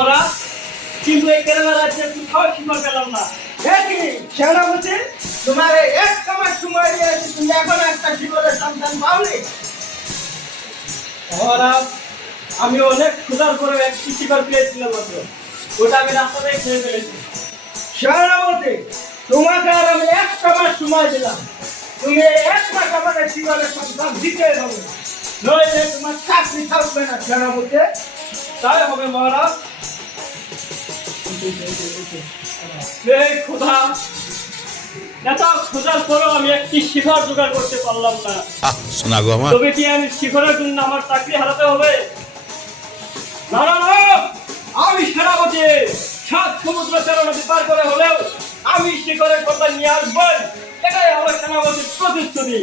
ওরা কিন্তু এই কেরালা রাজ্যে কোথাও শিকড় পেলাম না। একই সেনাপতি তোমার এই এক মাস সময় দিয়েছি, তুমি এখন একটা শিকড়ের সন্ধান পাওনি। মহারাজ আমি অনেক ক্ষুধার করে একটি শিকড় পেয়েছিলাম মাত্র, ওটা আমি রাস্তাতেই খেয়ে ফেলেছি। সেনাপতি তোমাকে আর আমি একটা মাস সময় দিলাম, তুমি এই এক মাস আমাদের শিকড়ের সন্ধান দিতে হবে, নইলে তোমার চাকরি থাকবে না। সেনাপতি তাই হবে মহারাজ। এই ক্ষুধা এত ক্ষুধার পরেও আমি একটি শিখর জোগাড় করতে পারলাম না। শোনা গো আমার, তবে কি আমি শিখরের জন্য আমার চাকরি হারাতে হবে? না না না, আমি সেনাপতি, 7 সমুদ্র 13 নদী পার করে হলেও আমি শিখরের কথা নিয়ে আসবো, এটাই আমার সেনাপতির প্রতিশ্রুতি।